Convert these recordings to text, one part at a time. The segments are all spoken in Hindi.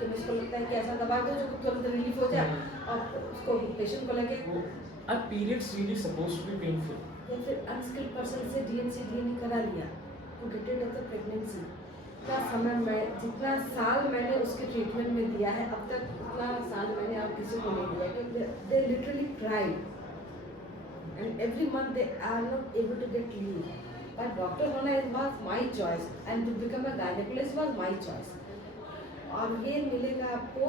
केमिस्ट को लगता है कि ऐसा दवा दो जो तुरंत रिलीफ हो जाए और उसको पेशेंट को लगे Are periods really supposed to be painful? या फिर अनस्किल्ड पर्सन से डीएनए करा लिया to get rid of the pregnancy. जितना समय मैं जितना साल मैंने उसके ट्रीटमेंट में दिया है अब तक उतना साल मैंने और किसी को नहीं दिया कि they literally cried and every month they are not able to get leave. पर डॉक्टर होना was my choice and to become a gynaecologist was my choice. और ये मिलेगा आपको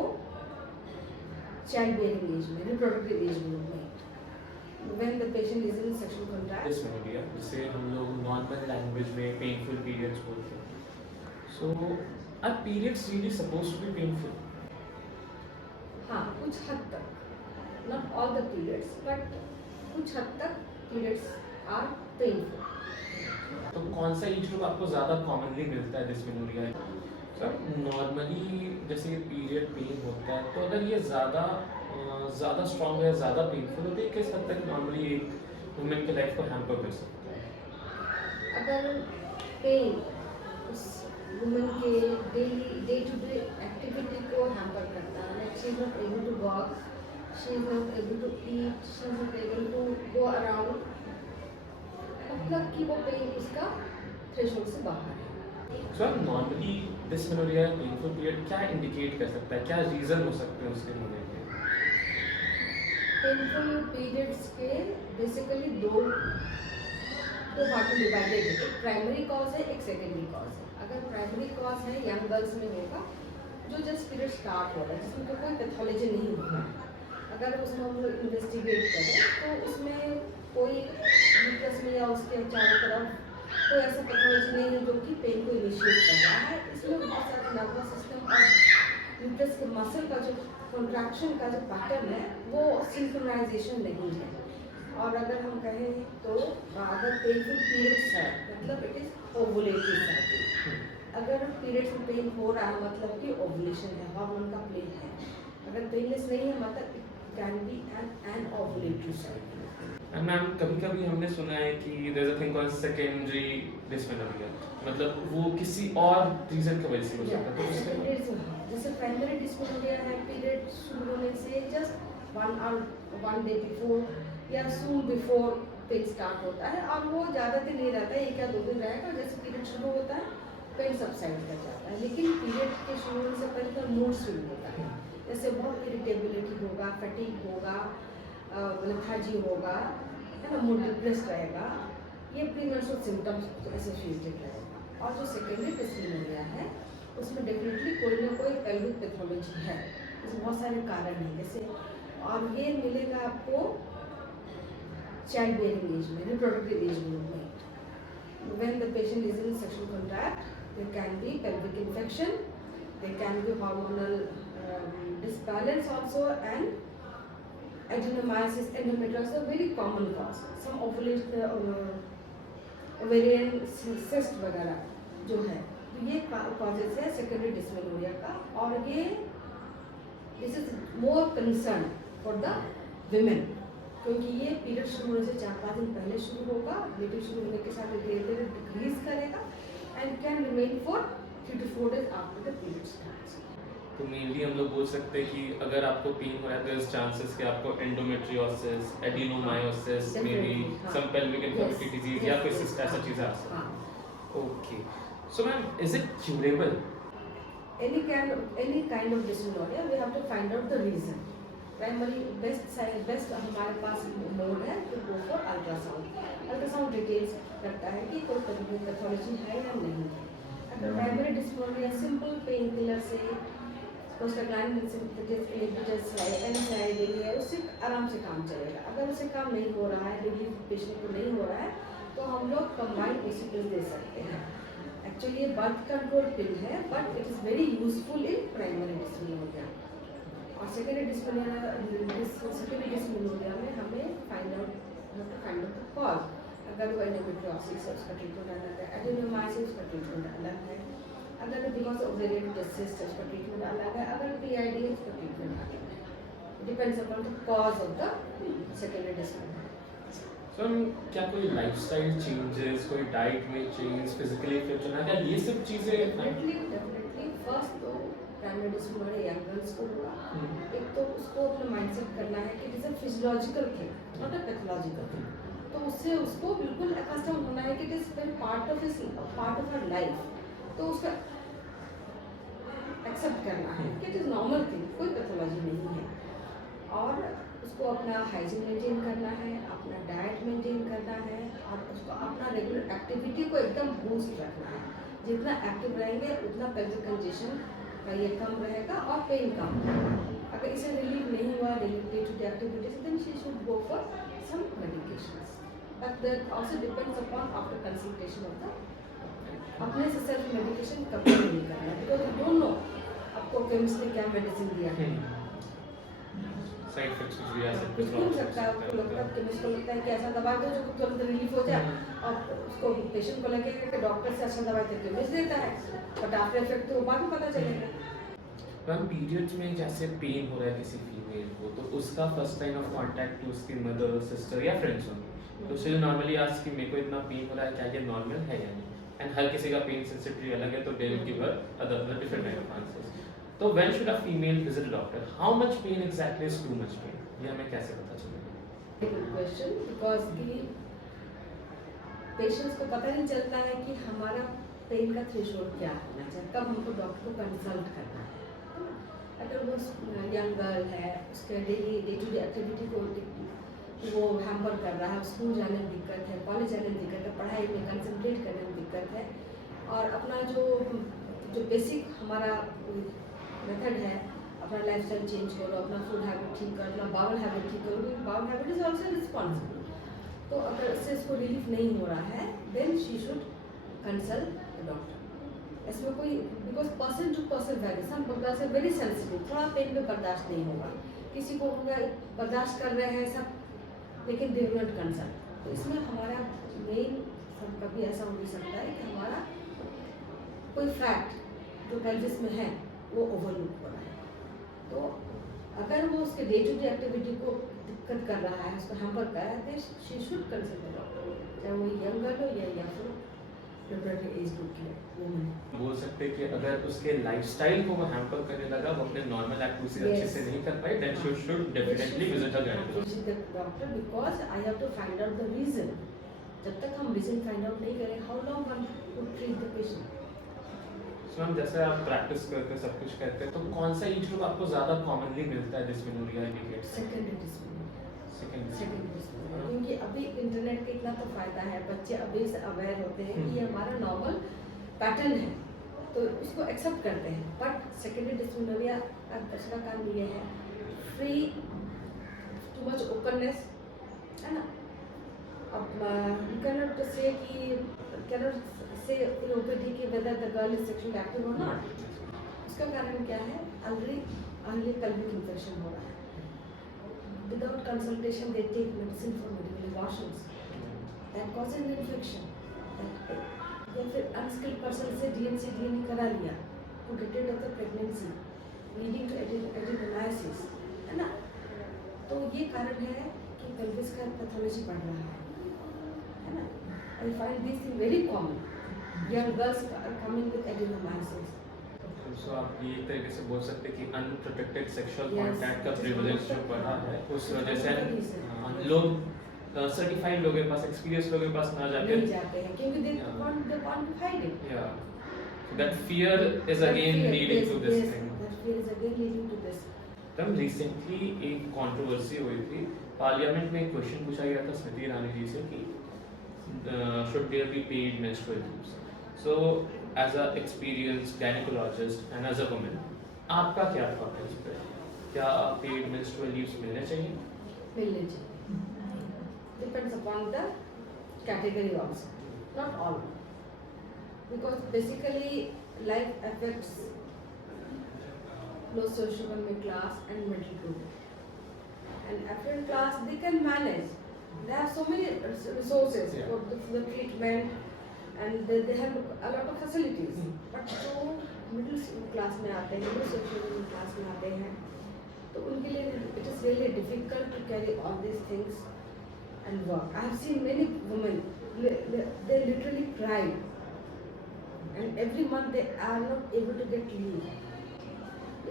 चाइल्ड बेयरिंग एज में, रिप्रोडक्टिव एज ग्रुप में, when the patient is in sexual contact। Dysmenorrhea, जिसे हम लोग नॉर्मल लैंग्वेज में पेनफुल पीरियड्स बोलते हैं। So, are periods really supposed to be painful? हाँ, कुछ हद तक, not all the periods, but कुछ हद तक periods are painful। तो कौन सा एज ग्रुप आपको ज़्यादा कॉमनली मिलता है डिस्मेनोरिया? सर नॉर्मली जैसे पीरियड पेन होता है तो अगर ये ज़्यादा स्ट्रॉन्ग है, ज़्यादा पेनफुल होती है, किस हद तक नॉर्मली एक वुमेन के लाइफ को हैम्पर कर सकता है? अगर पेन उस वुमेन के डे टू डे एक्टिविटी को हैम्पर करता है, she is not able to walk, she is not able to eat, she is not able to go around, मतलब कि वो पेन उसका थ्रेशोल्ड से बाहर है। Sir normally dysmenorrhoea painful period क्या इंडिकेट कर सकता है, क्या रीज़न हो सकते हैं उसके होने के? पेनफुल पीरियड्स के बेसिकली दो पार्ट में डिवाइडेड है, एक प्राइमरी कॉज है, एक सेकेंडरी कॉज है। अगर प्राइमरी कॉज है यंग गर्ल्स में होगा जो जस्ट पीरियड स्टार्ट हो रहा है जिसमें कोई पैथोलॉजी नहीं होगा, अगर उसमें हम लोग इन्वेस्टिगेट करें तो उसमें कोई यूट्रस में या उसके चारों तरफ कोई ऐसा पैथोलॉजी नहीं है जो कि पेन को इनिशिएट कर रहा है। इसमें बहुत सारा नर्वस सिस्टम और यूट्रस के मसल का जो कॉन्ट्रैक्शन का जो पैटर्न है वो सिंक्रोनाइजेशन नहीं है। और अगर हम कहें तो अगर पेनफुल पीरियड्स है मतलब इट इज ओवुलेटरी साइकिल। अगर पीरियड्स में पेन हो रहा है मतलब कि ओवुलेशन है, हार्मोन का प्ले है। अगर पेनलेस नहीं है मतलब it can be anovulatory cycle. Ma'am कभी-कभी हमने सुना है कि there is a thing called secondary dysmenorrhoea, मतलब वो किसी और रीजन की वजह से हो सकता है। सेकेंडरी जैसे प्राइमरी डिस्मेनोरिया है पीरियड शुरू होने से जस्ट 1 डे बिफोर या सून बिफोर पेन स्टार्ट होता है और वो ज़्यादा दिन नहीं रहता है, 1 या 2 दिन रहेगा। जैसे पीरियड शुरू होता है पेन सबसाइड कर जाता है, लेकिन पीरियड के शुरू होने से पहले तो मूड स्विंग होता है, जैसे बहुत इरिटेबिलिटी होगा, फटीग होगा, लेथार्जी होगा, है ना, मूड डिप्रेस रहेगा, ये प्रीमेंस्ट्रुअल सिम्टम्स एसोसिएटेड रहेगा। और जो सेकेंडरी डिस्मेनोरिया है उसमें डेफिनेटली कोई ना कोई पेल्विक पैथोलॉजी है, इसमें बहुत सारे कारण हैं जैसे, और ये मिलेगा आपको चाइल्ड बेयरिंग एज में, रिप्रोडक्टिव एज ग्रुप में। When the patient is in sexual contact, there can be pelvic infection, there can be hormonal disbalance also, and adenomyosis, endometriosis, a very common cause. Some ovarian cyst वगैरह जो है, तो ये causes है सेकेंडरी डिस्मेनोरिया का। और ये this is more concern for the women, क्योंकि ये पीरियड शुरू होने से 4-5 दिन पहले शुरू होगा, ब्लीडिंग शुरू होने के साथ धीरे धीरे डिक्रीज करेगा and can remain for 3 to 4 days after the period starts. तो मेनली हम लोग बोल सकते हैं कि अगर आपको पेन हो रहा है देयर इज चांसेस कि आपको endometriosis, adenomyosis, may be some pelvic inflammatory disease या कोई ऐसा चीज़ आ सकती है। Okay, so ma'am is it curable? Any kind of dysmenorrhea, we have to find out the reason. Primary best हमारे पास मोड है to go for ultrasound. Ultrasound details करता है कि कोई पैथोलॉजी है या नहीं है। अगर primary dysmenorrhoea simple painkiller से प्रोस्टाग्लैंडिन NSAID है उससे आराम से काम चलेगा। अगर उससे काम नहीं हो रहा है, रिलीफ पेशेंट को नहीं हो रहा है, तो हम लोग कंबाइंड ओसीपीज दे सकते हैं। एक्चुअली ये बर्थ कंट्रोल पिल है but it is very useful in primary dysmenorrhoea. और सेकेंडरी डिस्मेनोरिया में हमें फाइंड आउट द कॉज। अगर वो एंडोमेट्रियोसिस है उसका ट्रीटमेंट अलग है, एडिनोमायोसिस उसका ट्रीटमेंट अलग है, अगर बिकॉज ऑफ ओवेरियन सिस्ट है उसका ट्रीटमेंट अलग है, अगर PID है उसका ट्रीटमेंट अलग है। Depends upon the cause of the secondary dysmenorrhoea. Sir क्या कोई लाइफस्टाइल चेंजेस, कोई डाइट में चेंज, फिजिकली फिट होना, क्या ये सब चीज़ें? डेफिनेटली फर्स्ट तो प्राइमरी डिस्मेनोरिया यंग गर्ल्स को हुआ, एक तो उसको अपना माइंडसेट करना है कि it is a physiological thing not a pathological thing. तो उससे उसको बिल्कुल अकस्टम होना है कि it is very part of her life. तो उसका एक्सेप्ट करना है कि इट इज नॉर्मल थिंग, कोई पैथोलॉजी नहीं है। और उसको अपना हाइजीन मेंटेन करना है, अपना डाइट मेंटेन करना है, और उसको अपना रेगुलर एक्टिविटी को एकदम बूस्ट रखना है। जितना एक्टिव रहेंगे उतना पेल्विक कंजेशन का ये कम रहेगा और पेन कम होगा। अगर इसे रिलीव नहीं हुआ day to day activities, then she should go for some medications, but that also depends upon after consultation of the. अपने से सेल्फ मेडिकेशन कभी नहीं करना है, बिकॉज यू डोंट नो आपको केमिस्ट ने क्या मेडिसिन दिया है। साइड इफेक्ट्स कुछ भी आ सकते कुछ भी हो सकता है, आपको लगता है केमिस्ट को लगता है कि ऐसा दवा दो जो तुरंत रिलीफ हो जाए, और उसको पेशेंट को लगे कि डॉक्टर से अच्छा दवाई तो केमिस्ट देता है, बट आफ्टर इफेक्ट तो बाद में पता चलेगा। मैम पीरियड्स में जैसे पेन हो रहा है किसी फीमेल को, तो उसका first line of contact to उसकी मदर, सिस्टर या फ्रेंड्स होंगे। तो शी नॉर्मली आस्क कि मेरे को इतना पेन हो रहा है, क्या ये नॉर्मल है या नहीं? एंड हर किसी का पेन सेंसिटिविटी अलग है, तो they will give her other different kind of answers. तो when should a female visit doctor? How much pain exactly is too much pain? ये हमें कैसे पता चलेगा? गुड क्वेश्चन, बिकॉज की पेशेंट्स को पता नहीं चलता है कि हमारा पेन का थ्रेशोल्ड क्या होना चाहिए, कब हमको डॉक्टर को कंसल्ट करना है। अगर वो यंग गर्ल है, उसके डे टू डे एक्टिविटी को वो हैम्पर कर रहा है, स्कूल जाने में दिक्कत है, कॉलेज जाने में दिक्कत है, पढ़ाई में कंसंट्रेट करने में दिक्कत है, और अपना जो बेसिक हमारा मेथड है, अपना लाइफस्टाइल चेंज करो, अपना फूड हैबिट ठीक करो, अपना बाउल हैबिट ठीक करो, bowel habit is also responsible. तो अगर इससे इसको रिलीफ नहीं हो रहा है, then she should consult the doctor. इसमें कोई, because person to person vary, some people are very sensitive, थोड़ा पेन में बर्दाश्त नहीं होगा, किसी को होगा बर्दाश्त कर रहे हैं सब, लेकिन दे विल नॉट कंसल्ट। तो इसमें हमारा मेन सब कभी ऐसा हो भी सकता है कि हमारा कोई फैक्ट जो पेल्विस में है वो ओवरलुक हो रहा है। तो अगर वो उसके डे टू डे एक्टिविटी को दिक्कत कर रहा है, उसको हैम्पर कर रहा है, तो she should consult the doctor, चाहे वो यंग गर्ल हो या फिर रिप्रोडक्टिव एज ग्रुप की वुमन। बोल सकते हैं कि अगर उसके लाइफस्टाइल को वो हैम्पर करने लगा, वो अपने नॉर्मल एक्टिविटीज Yes. अच्छे से नहीं कर पाए, then she should definitely visit a gynaecologist. Doctor, because I have to find out the reason. जब तक हम रीजन फाइंड आउट नहीं करें, how long one would treat the patient. So ma'am जैसे आप प्रैक्टिस करते सब कुछ करते हैं, तो कौन सा एज ग्रुप आपको ज़्यादा कॉमनली मिलता है dysmenorrhoea indicate? Secondary dysmenorrhoea, second. Secondary dysmenorrhoea, क्योंकि अभी इंटरनेट का इतना तो फायदा है, बच्चे अभी से अवेयर होते हैं कि ये हमारा नॉर्मल पैटर्न है, तो उसको एक्सेप्ट करते हैं। बट सेकेंडरी डिस्मेनोरिया का दूसरा कारण ये है, फ्री टू मच ओपननेस है ना। अब यू कैनॉट से कि कैनॉट से ओपनली कि whether the girl is sexually active और नॉट। उसका कारण क्या है? अर्ली पेल्विक इन्फेक्शन हो रहा है, without consultation they take medicine for medical abortions that causes an infection, या फिर अनस्किल्ड पर्सन से DNA करा लिया to get rid of the pregnancy leading to adenomyosis, है ना। तो ये कारण है कि पेल्विस का पैथोलॉजी बढ़ रहा है ना। I find this thing very common, young girls are coming with adenomyosis। सो आप ये एक तरीके से बोल सकते हैं कि अनप्रोटेक्टेड सेक्सुअल Yes. कांटेक्ट का प्रिविलेज जो बढ़ा है, उस वजह से Reason. लोग सर्टिफाइड लोगों के पास, एक्सपीरियंस लोगों के पास ना जाके, नहीं जाते हैं क्योंकि they Yeah. want to hide it। या that fear is again leading to this thing. That fear is again leading to this। तब रिसेंटली एक कंट्रोवर्सी हुई थी, पार्लियामेंट में एक क्वेश्चन पूछा गया था स्मृति ईरानी जी से कि should there be paid menstrual leaves. So as a experienced gynaecologist and as a woman, आपका क्या थॉट है इस पर? क्या पेड मेंस्ट्रुअल लीव्स मिलने चाहिए? मिलने चाहिए, depends upon the category also, not all, because basically life affects low socio-economic class and middle group, and affluent class they can manage, they have so many resources Yeah. for the treatment and they have a lot of facilities, but जो middle class में आते हैं, low socio-economic class में आते हैं, तो उनके लिए it is really difficult to carry all these things and work। I have seen many women, they literally cry, and every month they are not able to get leave,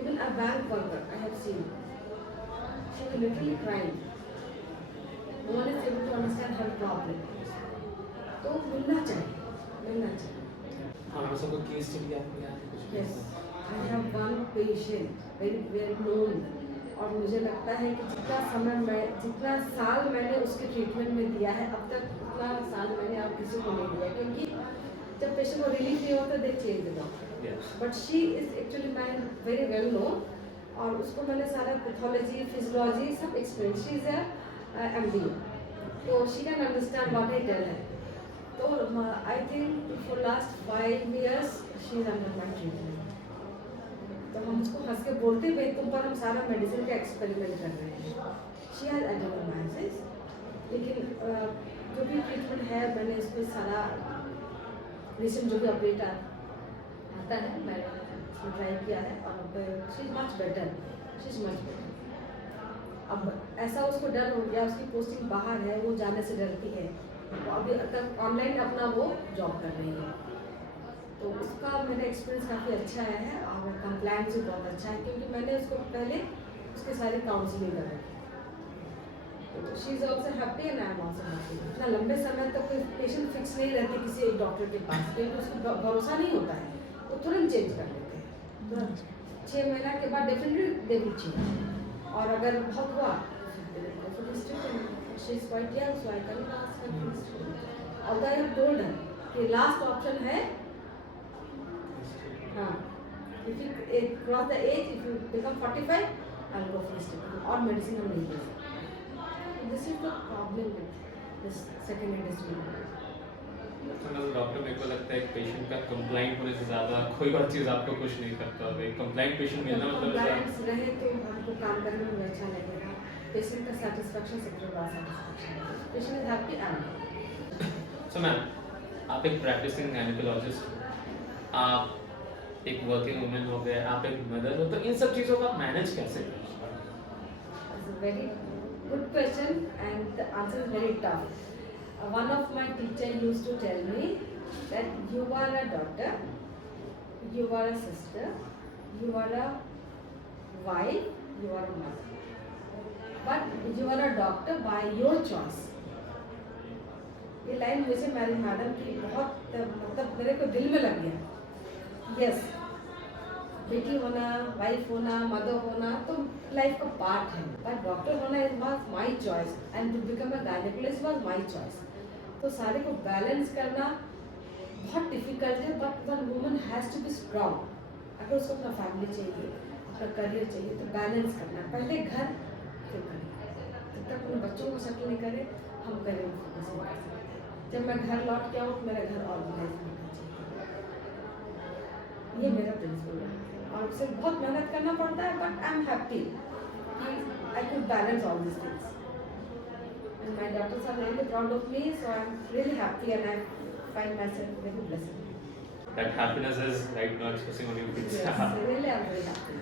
Even a bank worker, I have seen. She was literally crying. No one is able to understand her problem. तो मिलना चाहिए. हाँ मैम सबको केस स्टडी आपको याद है कुछ? Yes, I have one patient, very well known. और मुझे लगता है कि जितना साल मैंने उसके ट्रीटमेंट में दिया है अब तक उतना साल मैंने और किसी को नहीं दिया, क्योंकि जब पेशेंट को रिलीफ नहीं होता they change the doctor. But she is actually my very well known, और उसको मैंने सारा पैथोलॉजी फिजियोलॉजी सब एक्सपीरियंस. शी इज MD, तो she can understand what I tell है. तो I think for last 5 years she is under my treatment. तो हम उसको हंस के बोलते हुए तुम पर हम सारा मेडिसिन का एक्सपेरिमेंट कर रहे हैं. शी हैज एडेनोमायोसिस, लेकिन जो भी ट्रीटमेंट है मैंने इस पर सारा रिसेंट जो भी अपडेट आता है मैंने उसको ट्राई किया है, और अब she is much better. She is much better. अब ऐसा उसको डर हो गया, उसकी पोस्टिंग बाहर है, वो जाने से डरती है. तो अभी तक ऑनलाइन अपना वो जॉब कर रही है. तो उसका मेरा एक्सपीरियंस काफ़ी अच्छा है, और कंप्लाइंस भी बहुत अच्छा है, क्योंकि मैंने उसको पहले उसके सारे काउंसलिंग कर रखी. तो she is also happy and I am also happy. इतना लंबे समय तक कोई पेशेंट फिक्स नहीं रहते किसी एक डॉक्टर के पास, क्योंकि उसको भरोसा नहीं होता है, वो तुरंत चेंज कर लेते हैं. तुरंत 6 महीना के बाद डेफिनेटली दे विल चेंज, और अगर बहुत हुआ she is quite young, so I can ask her. Although I have told her कि लास्ट ऑप्शन है. हाँ, if you cross the age, if you become 45, I'll go for hysterectomy, और मेडिसिन हम नहीं दे सकते. This is the problem with this secondary dyspnea. Doctor मेरे को लगता है एक पेशेंट का कंप्लाइंट होने से ज़्यादा कोई और चीज़ आपको खुश नहीं करता. एक कंप्लाइंट पेशेंट मिलना मतलब Compliance रहे तो हमको काम करने में अच्छा लगेगा. पेशेंट का सेटिस्फेक्शन सबसे बड़ा satisfaction. Patient is happy and. So ma'am आप एक प्रैक्टिसिंग गायनेकोलॉजिस्ट हो, आप एक वर्किंग वुमेन हो गए, आप एक मदर हो, तो इन सब चीज़ों का मैनेज कैसे करें? It's a very good question and the answer is very tough. One of my teacher used to tell me that you are a daughter, you are a sister, you are a wife, you are a mother, but you are a doctor by your choice. ये लाइन मुझे मेरी मैडम की बहुत मतलब मेरे को दिल में लग गया. यस, बेटी होना, वाइफ होना, मदर होना तो लाइफ का पार्ट है, बट डॉक्टर होना is was my choice and to become a gynaecologist was my choice. तो सारे को बैलेंस करना बहुत डिफिकल्ट है, but one woman has to be strong. अगर उसको अपना फैमिली चाहिए, अपना करियर चाहिए, तो बैलेंस करना है. पहले घर फिर करियर. जब तक अपने बच्चों को सेटल नहीं करें हम करियर में फोकस नहीं कर सकते. जब मैं घर लौट के आऊँ मेरा घर ऑर्गेनाइज होना चाहिए. ये मेरा प्रिंसिपल है, और उससे बहुत मेहनत करना पड़ता है, बट आई एम हैप्पी कि I could balance all this things. And my daughters are really proud of me, so I'm really happy and I find myself very blessed. That happiness is right now expressing on your face. Yes, really I'm very happy.